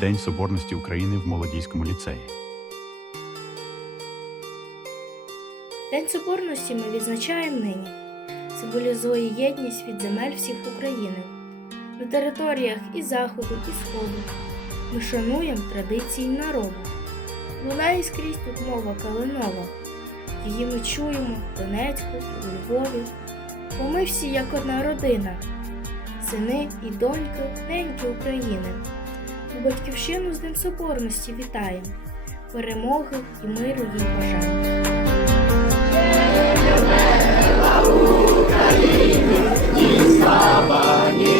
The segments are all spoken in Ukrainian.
День Соборності України в Молодійському ліцеї. День Соборності ми відзначаємо нині. Символізує єдність від земель всіх України. На територіях і Заходу, і Сходу. Ми шануємо традиції народу. Лунає скрізь тут мова калинова. Її ми чуємо в Донецьку, у Львові. Бо ми всі як одна родина, сини і доньки неньки України. У батьківщину з Днем Соборності вітаємо, перемоги і миру їй бажаємо. Як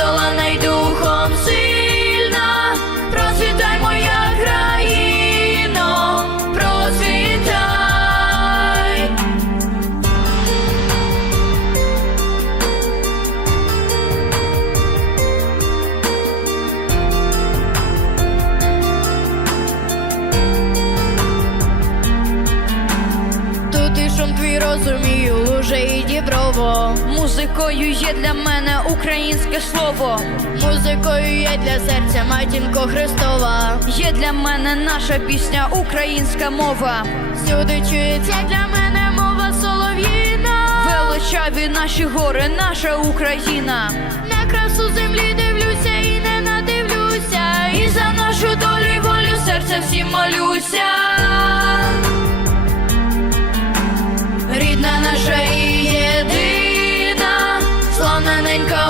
Нездолана й шум твій розумію, луже і діброво. Музикою є для мене українське слово. Музикою є для серця матінко Христова. Є для мене наша пісня, українська мова. Всюди чується для мене мова солов'їна. Величаві наші гори, наша Україна. На красу землі дивлюся і не надивлюся. І за нашу долю волю серця всім молюся. And call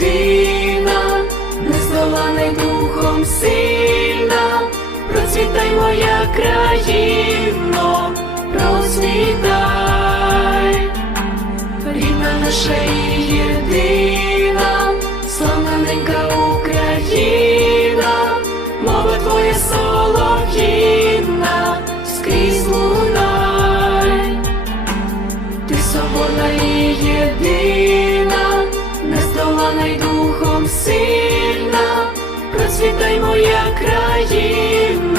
людина, не духом сильна, процвітай моя країно, процвітай, рідна наша. Сильна, процвітай моя країна.